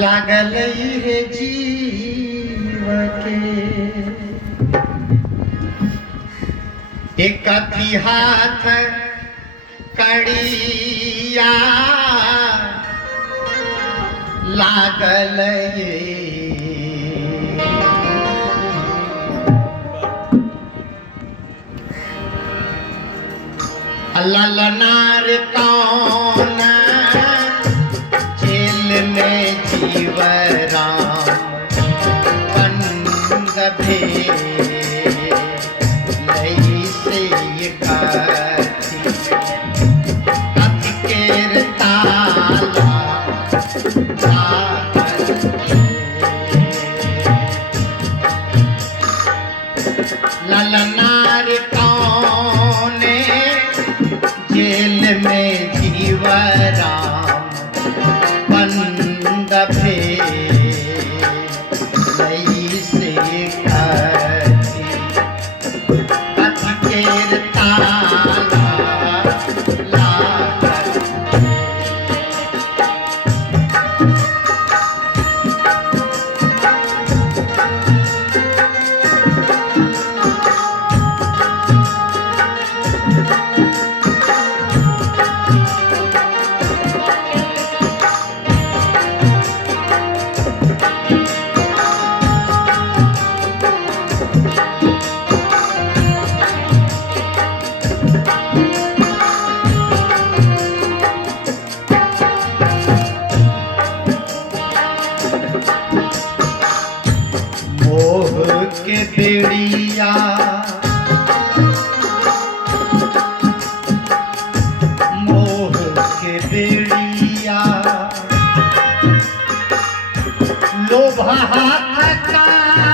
लागल है जीव के एक अथी हाथ कड़िया लागल ललनार कौन जेल में जीवराम बंद भे लई से ये कथी केर ताला ललनार कौन जेल में जीवराम बंद भे लई से कथी केर ताला के बेड़िया मोह के बेड़िया लोभ हाथ काड़िया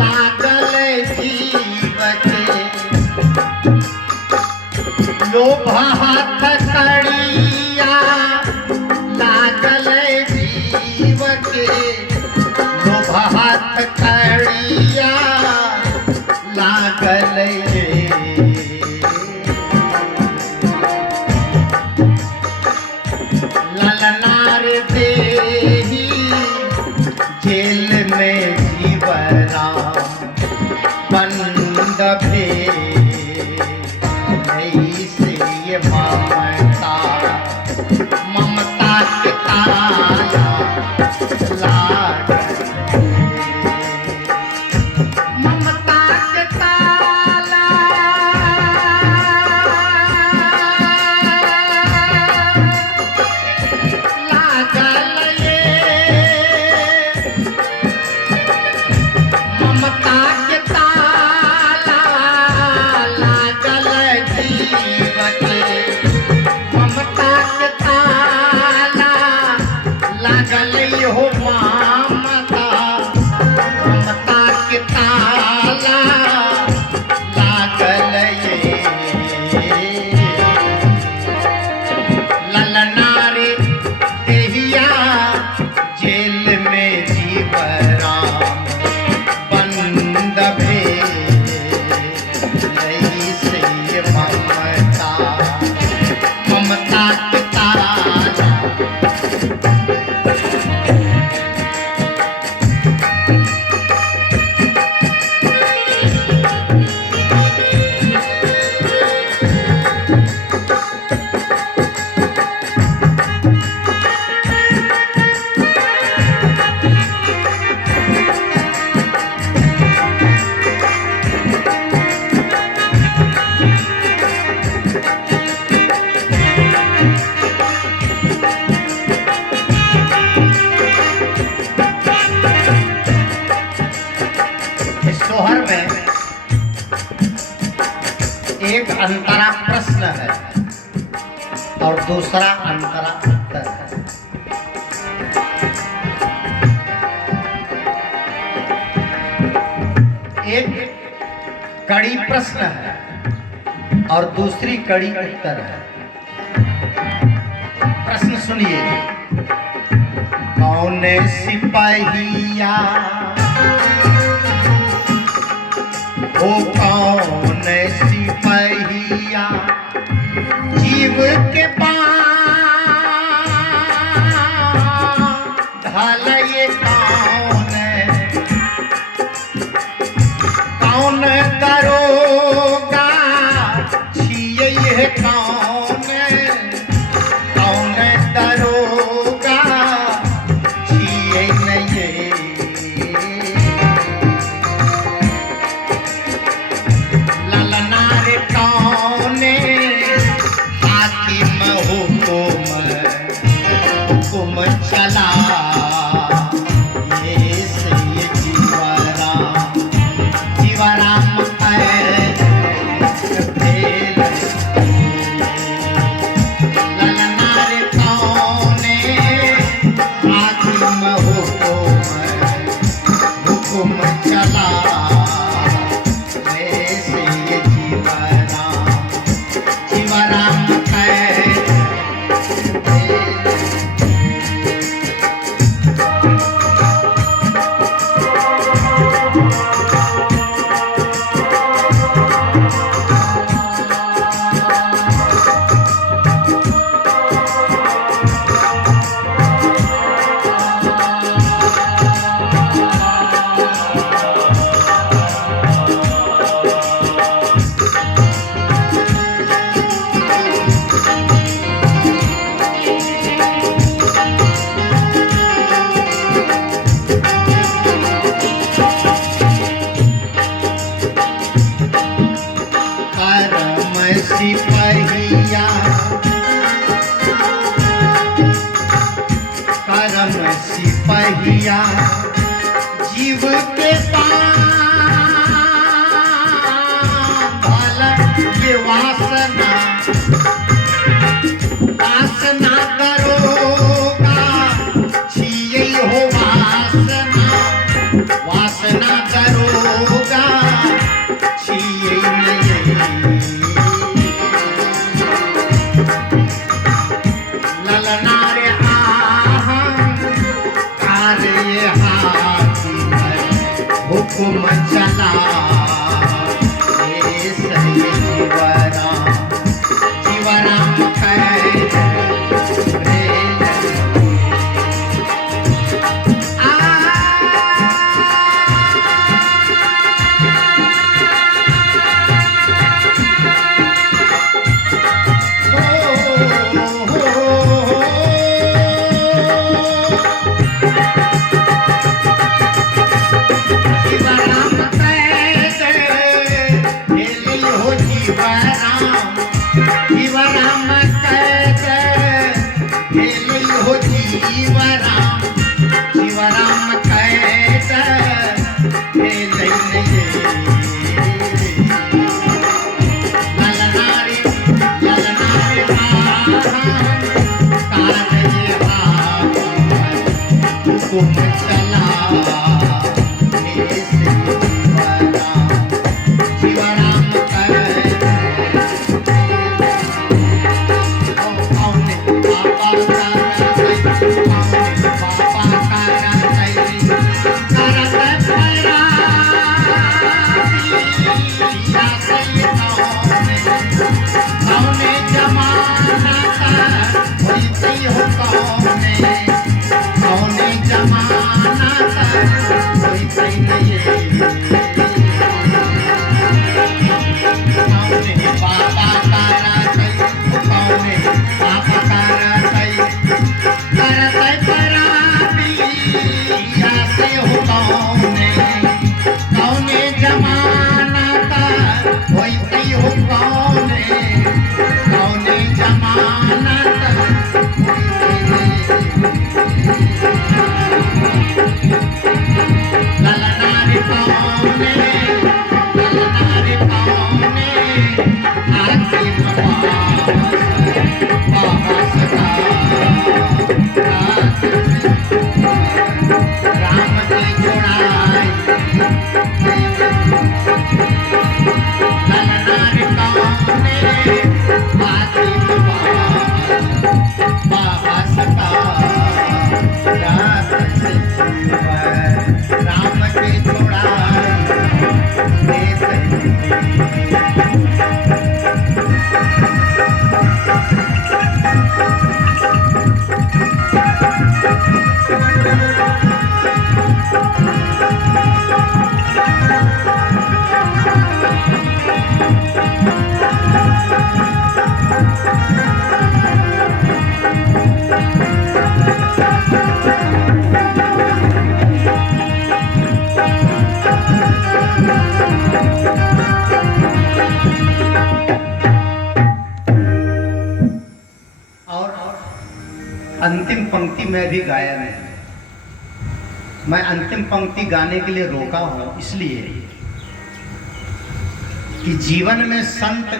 लागल जीव के लोभ हाथ कड़िया लागल जीव के हाथ कड़िया लागल ललनार देही जेल में जीवराम बंद भे नहीं से ये ममता ममता के ताला लागल एक अंतरा प्रश्न है और दूसरा अंतरा उत्तर है। एक कड़ी प्रश्न है और दूसरी कड़ी उत्तर है। प्रश्न सुनिए। कौन सिपाहिया ओ कौन सिपाहिया जीव के ढाल ये कौन दरोगा छिए ये कौन दरोगा छिए ये ललना रे कौने हाकिम हुकुम चला ये सही जीवराम ललना रे कौने हाकिम हुकुम चला सिपहिया करम सिपहिया जीव के पाल ये वासना दरोगा छिए हो वासना दरोगा छिए ललना रे हुकुम चला ये सही जीवराम जीवराम कैद ललना रे हुकुम चला जीवराम कैद अंतिम पंक्ति में भी गाया नहीं। मैं अंतिम पंक्ति गाने के लिए रोका हूं इसलिए कि जीवन में संत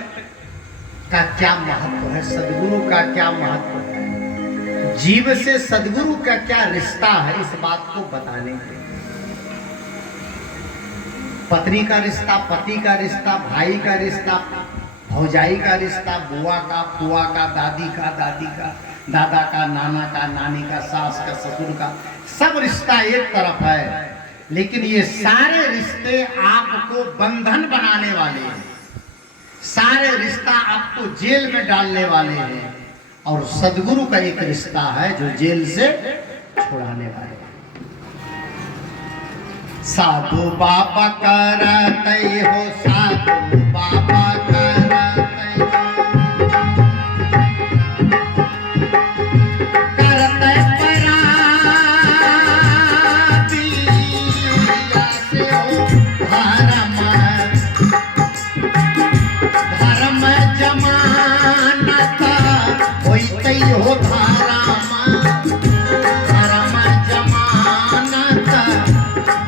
का क्या महत्व है, सदगुरु का क्या महत्व है, जीव से सदगुरु का क्या रिश्ता है, इस बात को बताने के लिए। पत्नी का रिश्ता, पति का रिश्ता, भाई का रिश्ता, भौजाई का रिश्ता, बुआ का, फुआ का, दादी का, दादी का, दादा का, नाना का, नानी का, सास का, ससुर का, सब रिश्ता एक तरफ है, लेकिन ये सारे रिश्ते आपको बंधन बनाने वाले हैं, सारे रिश्ता आपको जेल में डालने वाले हैं, और सदगुरु का एक रिश्ता है जो जेल से छुड़ाने वाले हैं। साधु बाबा करते हो, साधु बाबा हो धारा धर्म जमानत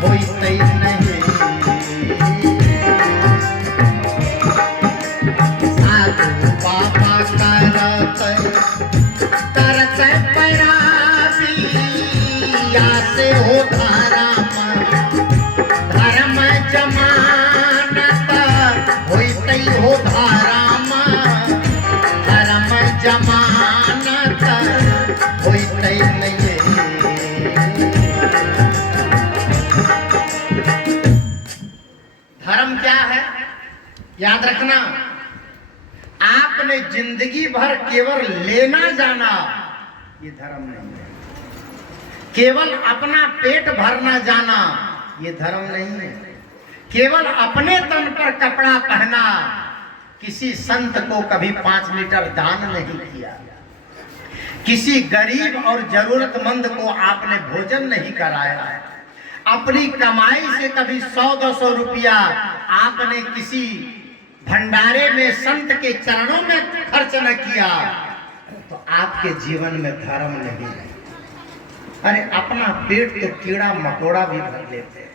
होते नहीं। साधु बाबा करते पैराबिया से हो धारा धर्म जमानत होते हो धारा धर्म जमानत होते नहीं। धर्म क्या है याद रखना, आपने जिंदगी भर केवल लेना जाना, ये धर्म नहीं है। केवल अपना पेट भरना जाना, ये धर्म नहीं है। केवल अपने तन पर कपड़ा पहना, किसी संत को कभी 5 लीटर दान नहीं किया, किसी गरीब और जरूरतमंद को आपने भोजन नहीं कराया, अपनी कमाई से कभी 100-200 रुपया आपने किसी भंडारे में संत के चरणों में खर्च न किया, तो आपके जीवन में धर्म नहीं है। अरे अपना पेट तो कीड़ा मकोड़ा भी भर लेते हैं।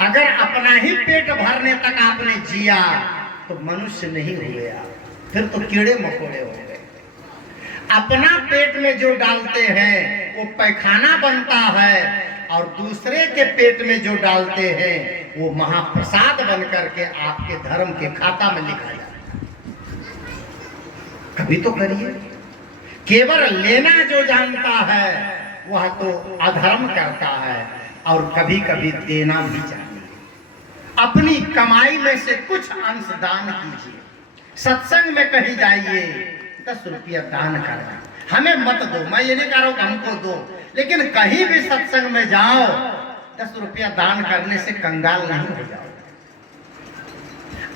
अगर अपना ही पेट भरने तक आपने जिया तो मनुष्य नहीं हुए आप, फिर तो कीड़े मकोड़े हो गए। अपना पेट में जो डालते हैं वो पैखाना बनता है, और दूसरे के पेट में जो डालते हैं वो महाप्रसाद बन करके आपके धर्म के खाता में लिखा जाता है। कभी तो करिए। केवल लेना जो जानता है वह तो अधर्म करता है, और कभी कभी देना भी चाहिए। अपनी कमाई में से कुछ अंश दान कीजिए। सत्संग में कहीं जाइए 10 रुपया दान करना, हमें मत दो, मैं ये नहीं कह रहा हूं कि हमको दो, लेकिन कहीं भी सत्संग में जाओ 10 रुपया दान करने से कंगाल नहीं हो जाओ।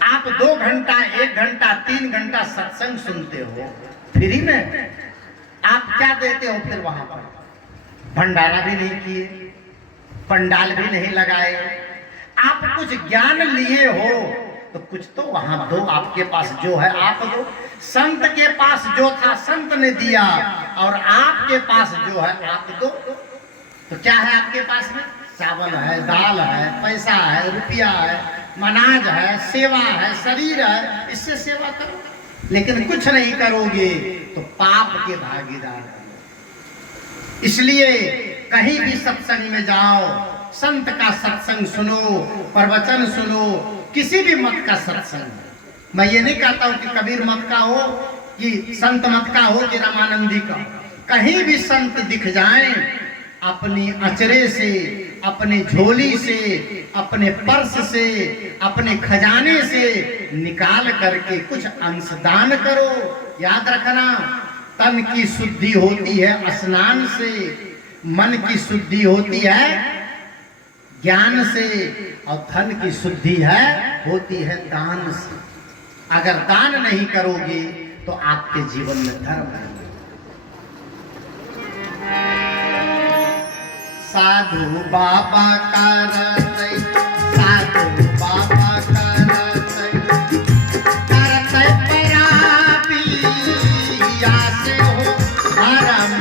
आप 2 घंटा, 1 घंटा, 3 घंटा सत्संग सुनते हो फ्री में, आप क्या देते हो फिर वहां पर? भंडारा भी नहीं किए, पंडाल भी नहीं लगाए, आप कुछ ज्ञान लिए हो तो कुछ तो वहां दो। आपके पास जो है आप दो। संत के पास जो था संत ने दिया, और आपके पास जो है आप दो। तो क्या है आपके पास में? चावल है, दाल है, पैसा है, रुपया है, अनाज है, सेवा है, शरीर है, इससे सेवा करो। लेकिन कुछ नहीं करोगे तो पाप के भागीदार हो। इसलिए कहीं भी सत्संग में जाओ, संत का सत्संग सुनो, प्रवचन सुनो, किसी भी मत का सत्संग। मैं ये नहीं कहता हूं कि कबीर मत का हो, कि संत मत का हो, कि रामानंदी का। कहीं भी संत दिख जाएं, अपनी अचरे से, अपने झोली से, अपने पर्स से, अपने खजाने से निकाल करके कुछ अंशदान करो। याद रखना, तन की शुद्धि होती है स्नान से, मन की शुद्धि होती है ज्ञान से, और धन की शुद्धि होती है दान से। अगर दान नहीं करोगे तो आपके जीवन में धर्म नहीं। साधु बाबा करते, साधु बाबा करते, करते पैराबिया से हो धर्म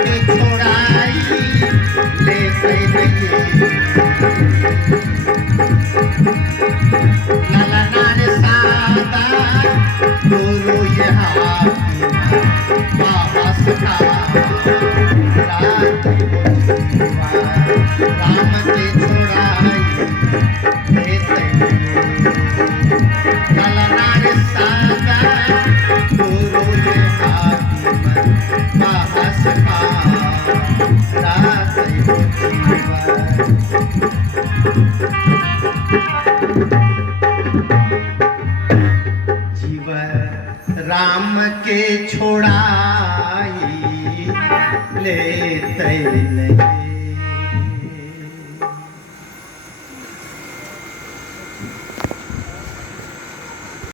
के छोड़ाई लेते नहीं ललना रे सादा गुरु यहाँ बाबा राम के छोड़ाई लेते ललना रे सादा गुरु यहाँ जीव राम के छोड़ाई लेते नहीं